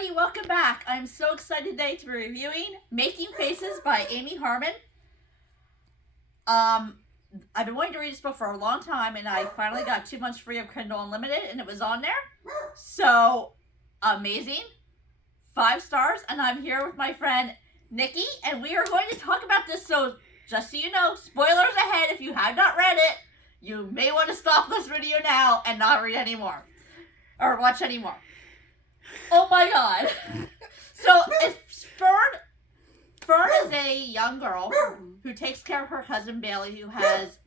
everybody, welcome back. I'm so excited today to be reviewing Making Faces by Amy Harmon. I've been wanting to read this book for a long time, and I finally got 2 months free of Kindle Unlimited, and it was on there. So, amazing. 5 stars, and I'm here with my friend Nikki, and we are going to talk about this. So, just so you know, spoilers ahead. If you have not read it, you may want to stop this video now and not read anymore. Or watch anymore. Oh my god. So, it's Fern is a young girl who takes care of her cousin Bailey, who has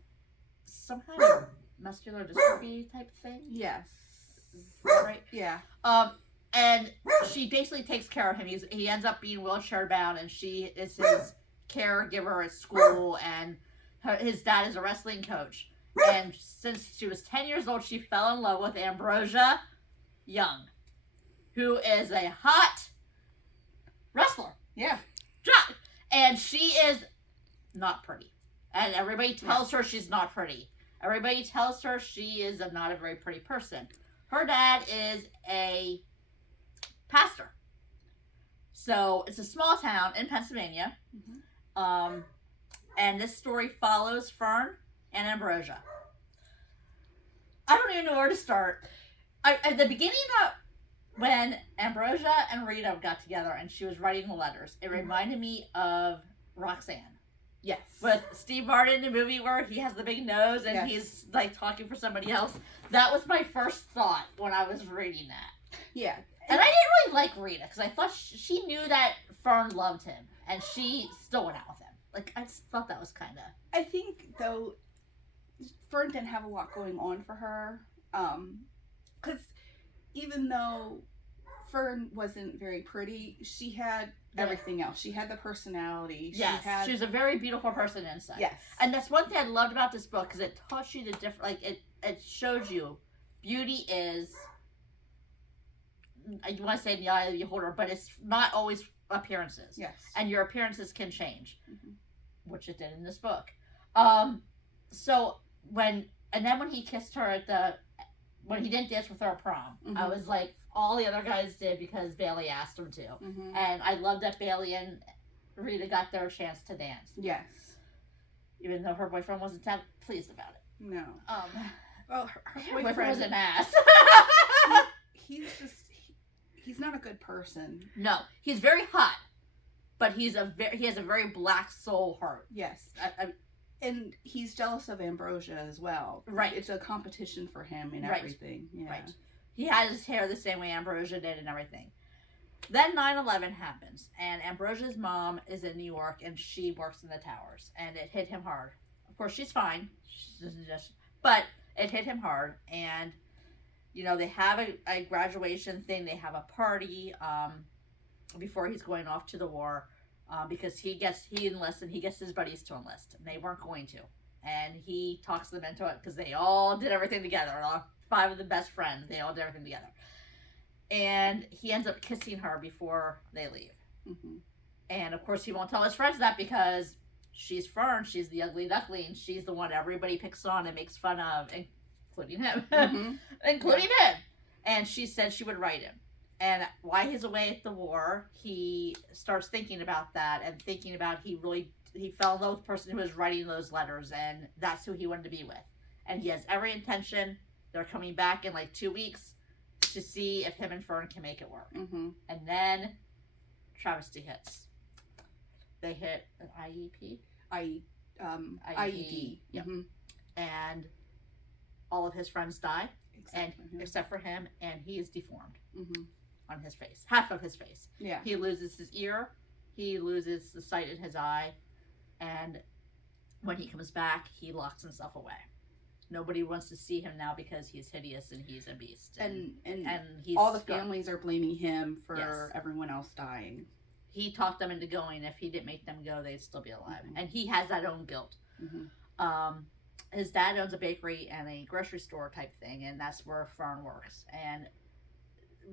some kind of muscular dystrophy type thing. Yes. Is that right? Yeah. And she basically takes care of him. He ends up being wheelchair bound, and she is his caregiver at school, and his dad is a wrestling coach. And since she was 10 years old, she fell in love with Ambrosia Young, who is a hot wrestler. Yeah. And she is not pretty. And everybody tells her she's not pretty. Everybody tells her she is not a very pretty person. Her dad is a pastor. So it's a small town in Pennsylvania. Mm-hmm. And this story follows Fern and Ambrosia. I don't even know where to start. At the beginning of when Ambrosia and Rita got together and she was writing the letters, it reminded me of Roxanne. Yes. With Steve Martin in the movie where he has the big nose and he's like talking for somebody else. That was my first thought when I was reading that. Yeah. And I didn't really like Rita because I thought she knew that Fern loved him and she still went out with him. Like, I just thought that was kind of... I think, though, Fern didn't have a lot going on for her. Because even though Fern wasn't very pretty, she had everything else. She had the personality. She was a very beautiful person inside. Yes. And that's one thing I loved about this book, because it taught you the different... Like, it shows you beauty is... You want to say in the eye of the beholder, but it's not always appearances. Yes. And your appearances can change. Mm-hmm. Which it did in this book. So when he kissed her when he didn't dance with her at prom, mm-hmm. I was like, all the other guys did because Bailey asked him to. Mm-hmm. And I love that Bailey and Rita got their chance to dance. Yes. Even though her boyfriend wasn't that pleased about it. No. Well, her boyfriend was an ass. He's not a good person. No. He's very hot. But he has a very black soul heart. Yes. And he's jealous of Ambrosia as well. Right. It's a competition for him and everything. Yeah. Right. He had his hair the same way Ambrosia did and everything. Then 9/11 happens, and Ambrosia's mom is in New York, and she works in the towers, and it hit him hard. Of course, she's fine. But it hit him hard, and, they have a graduation thing. They have a party, before he's going off to the war, because he enlists and he gets his buddies to enlist, and they weren't going to, and he talks them into it because they all did everything together. All 5 of the best friends, they all did everything together, and he ends up kissing her before they leave. Mm-hmm. And of course he won't tell his friends that because she's Fern, she's the ugly duckling, she's the one everybody picks on and makes fun of, including him. Mm-hmm. Including him. And she said she would write him. And while he's away at the war, he starts thinking about that and thinking about he fell in love with the person who was writing those letters, and that's who he wanted to be with. And he has every intention. They're coming back in like 2 weeks to see if him and Fern can make it work. Mm-hmm. And then travesty hits. They hit an IEP? IED. Yep. Mm-hmm. And all of his friends die, except for him, and he is deformed. Mm-hmm. On his face, half of his face. Yeah. He loses his ear, he loses the sight in his eye, and when he comes back, he locks himself away. Nobody wants to see him now because he's hideous and he's a beast. And he's all the families are blaming him for everyone else dying. He talked them into going. If he didn't make them go, they'd still be alive. Mm-hmm. And he has that own guilt. Mm-hmm. His dad owns a bakery and a grocery store type thing, and that's where Fern works. And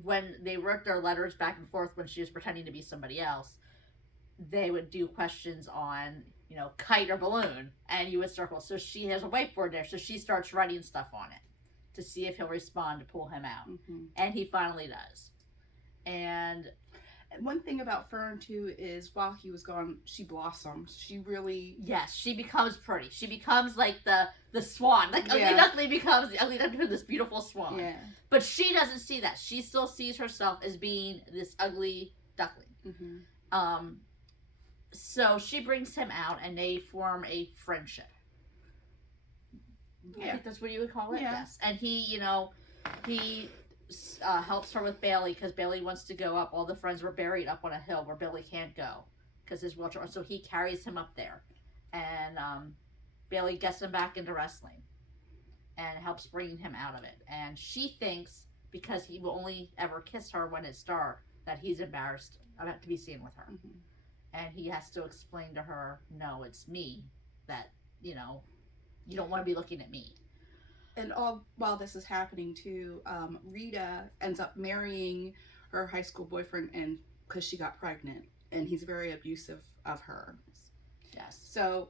when they wrote their letters back and forth when she was pretending to be somebody else, they would do questions on, kite or balloon, and you would circle. So she has a whiteboard there, so she starts writing stuff on it to see if he'll respond to pull him out. Mm-hmm. And he finally does. And one thing about Fern too is while he was gone, she blossomed. She really, yes, she becomes pretty. She becomes like the swan. Like Ugly Duckling becomes the Ugly Duckling, this beautiful swan. yeah. But she doesn't see that. She still sees herself as being this ugly duckling. Mm-hmm. So she brings him out, and they form a friendship. Yeah. I think that's what you would call it. Yeah. Yes. And he helps her with Bailey because Bailey wants to go up. All the friends were buried up on a hill where Bailey can't go because his wheelchair. So he carries him up there, and Bailey gets him back into wrestling, and helps bring him out of it. And she thinks because he will only ever kiss her when it's dark that he's embarrassed about to be seen with her, and he has to explain to her, no, it's me that you don't want to be looking at me. And all while this is happening too, Rita ends up marrying her high school boyfriend, and because she got pregnant, and he's very abusive of her. Yes. So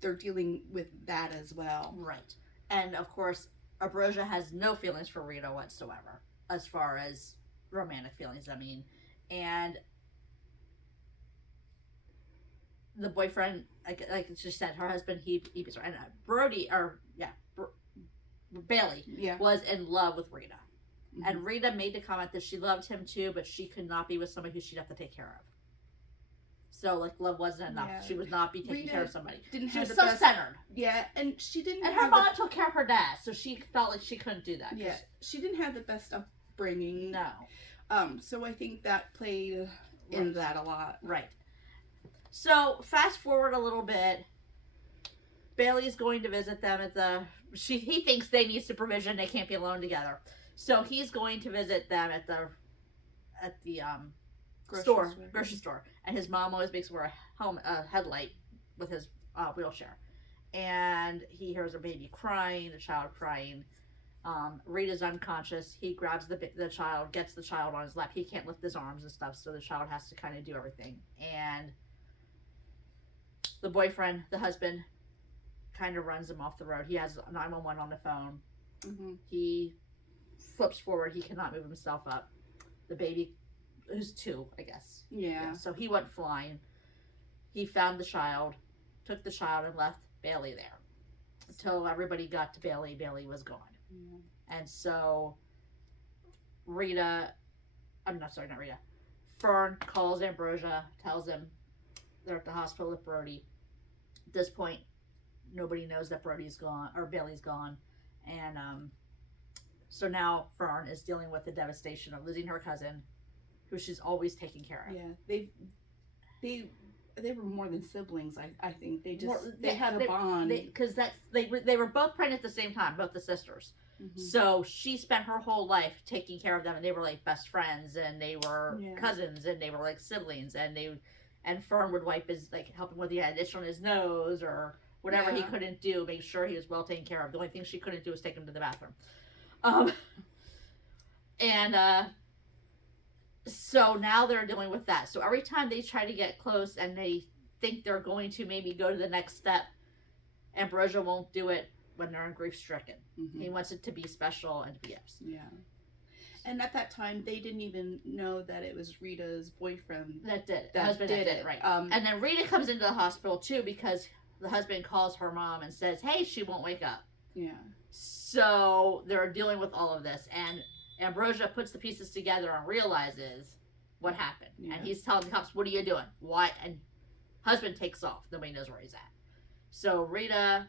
they're dealing with that as well. Right. And of course, Ambrosia has no feelings for Rita whatsoever, as far as romantic feelings. I mean, and the boyfriend, like she said, her husband, he beats her, and Bailey was in love with Rita. Mm-hmm. And Rita made the comment that she loved him too, but she could not be with somebody who she'd have to take care of. So, like, love wasn't enough. Yeah. She would not be taking care of somebody. She was self-centered. Yeah, and she didn't. And her mom took care of her dad, so she felt like she couldn't do that. Yeah, she didn't have the best upbringing. No. So I think that played in that a lot. Right. So fast forward a little bit. Bailey's going to visit them at he thinks they need supervision. They can't be alone together. So he's going to visit them at the grocery store. And his mom always makes him wear a headlight with his wheelchair. And he hears a baby crying, a child crying. Rita's unconscious. He grabs the child, gets the child on his lap. He can't lift his arms and stuff, so the child has to kind of do everything. And the boyfriend, the husband, kind of runs him off the road. He has 911 on the phone. Mm-hmm. He flips forward. He cannot move himself up. The baby, who's 2, I guess. Yeah. So he went flying. He found the child, took the child, and left Bailey there. Until everybody got to Bailey, Bailey was gone. Yeah. And so Fern calls Ambrosia, tells him they're at the hospital with Brody. At this point, nobody knows that Brody's gone, or Bailey's gone. And so now Fern is dealing with the devastation of losing her cousin, who she's always taking care of. Yeah, they were more than siblings. I think they had a bond because they were both pregnant at the same time, both the sisters. Mm-hmm. So she spent her whole life taking care of them, and they were like best friends, and they were cousins, and they were like siblings, and Fern would help him with the itch on his nose or whatever he couldn't do, make sure he was well taken care of. The only thing she couldn't do was take him to the bathroom. So now they're dealing with that. So every time they try to get close and they think they're going to maybe go to the next step, Ambrosia won't do it when they're in grief stricken. Mm-hmm. He wants it to be special and to be us. Yeah. And at that time, they didn't even know that it was Rita's boyfriend that did it. The husband did it, right. And then Rita comes into the hospital too because the husband calls her mom and says, hey, she won't wake up. Yeah. So they're dealing with all of this. And Ambrosia puts the pieces together and realizes what happened. Yeah. And he's telling the cops, what are you doing? Why? And husband takes off. Nobody knows where he's at. So Rita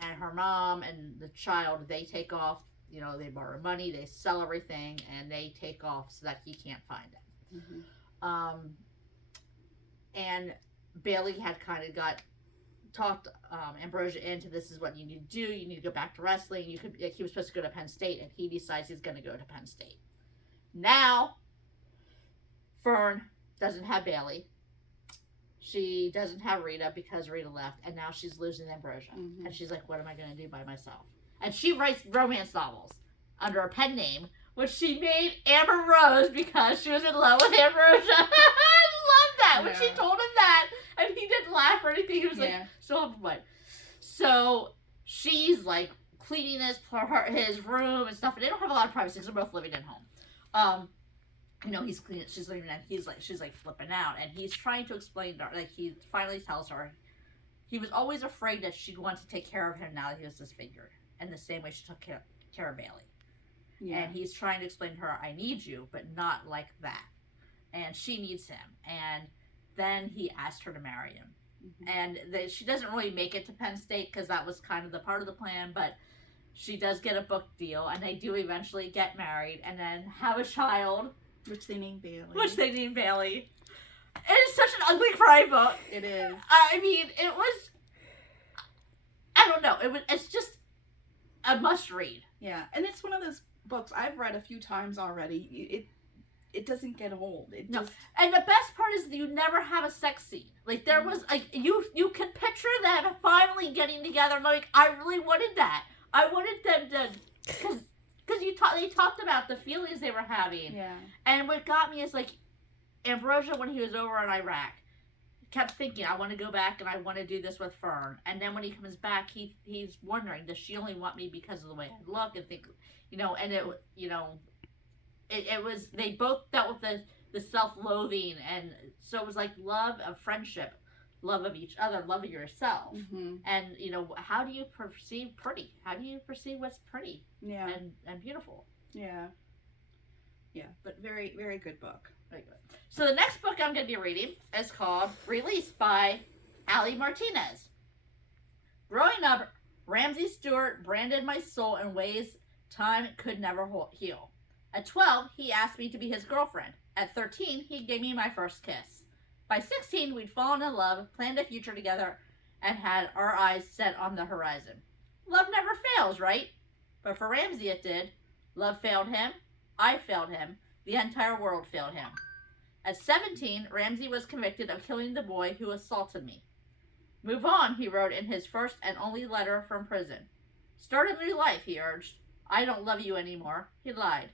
and her mom and the child, they take off. You know, they borrow money, they sell everything, and they take off so that he can't find it. Mm-hmm. And Bailey had kind of talked Ambrosia into, this is what you need to do. You need to go back to wrestling. He was supposed to go to Penn State, and he decides he's going to go to Penn State. Now, Fern doesn't have Bailey. She doesn't have Rita because Rita left, and now she's losing Ambrosia. Mm-hmm. And she's like, what am I going to do by myself? And she writes romance novels under a pen name, which she made Amber Rose because she was in love with Ambrosia. I love that. When she told him that, and he didn't laugh or anything, he was like, so humble. So she's like cleaning his room and stuff, and they don't have a lot of privacy because they're both living at home. you know, he's clean. She's leaving, and she's like flipping out, and he's trying to explain to her, like he finally tells her, he was always afraid that she'd want to take care of him now that he was disfigured, in the same way she took care of Bailey. Yeah. And he's trying to explain to her, I need you, but not like that. And she needs him. And then he asked her to marry him. Mm-hmm. And she doesn't really make it to Penn State because that was kind of the part of the plan, but she does get a book deal, and they do eventually get married and then have a child. Which they named Bailey. It is such an ugly crime book. It is. I mean, it was, I don't know. It's just a must read. Yeah. And it's one of those books I've read a few times already. It doesn't get old. Just... And the best part is that you never have a sex scene. Like, there was, like, you can picture them finally getting together. And like, I really wanted that. I wanted them to, because they talked about the feelings they were having. Yeah. And what got me is, like, Ambrosia, when he was over in Iraq, kept thinking, I want to go back and I want to do this with Fern. And then when he comes back, he's wondering, does she only want me because of the way I look? And think, you know, and it, you know, it was, they both dealt with the self-loathing. And so it was like love of friendship, love of each other, love of yourself. Mm-hmm. And, you know, how do you perceive pretty? How do you perceive what's pretty? Yeah. And beautiful? Yeah. Yeah, but very, very good book. Very good. So the next book I'm going to be reading is called Release by Ali Martinez. Growing up, Ramsey Stewart branded my soul in ways time could never heal. At 12, he asked me to be his girlfriend. At 13, he gave me my first kiss. By 16, we'd fallen in love, planned a future together, and had our eyes set on the horizon. Love never fails, right? But for Ramsey it did. Love failed him. I failed him. The entire world failed him. At 17, Ramsey was convicted of killing the boy who assaulted me. Move on, he wrote in his first and only letter from prison. Start a new life, he urged. I don't love you anymore. He lied.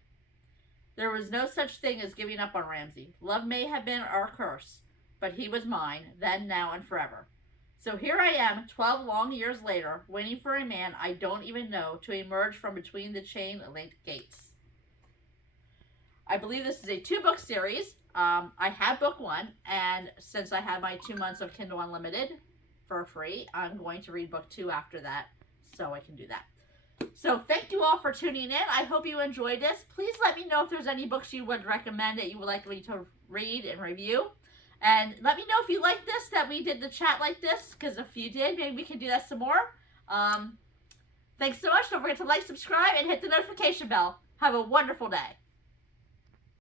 There was no such thing as giving up on Ramsey. Love may have been our curse, but he was mine, then, now, and forever. So here I am, 12 long years later, waiting for a man I don't even know to emerge from between the chain-linked gates. I believe this is a 2-book series. I have book 1, and since I have my 2 months of Kindle Unlimited for free, I'm going to read book 2 after that, so I can do that. So thank you all for tuning in. I hope you enjoyed this. Please let me know if there's any books you would recommend that you would like me to read and review. And let me know if you like this, that we did the chat like this, because if you did, maybe we can do that some more. Thanks so much. Don't forget to like, subscribe, and hit the notification bell. Have a wonderful day.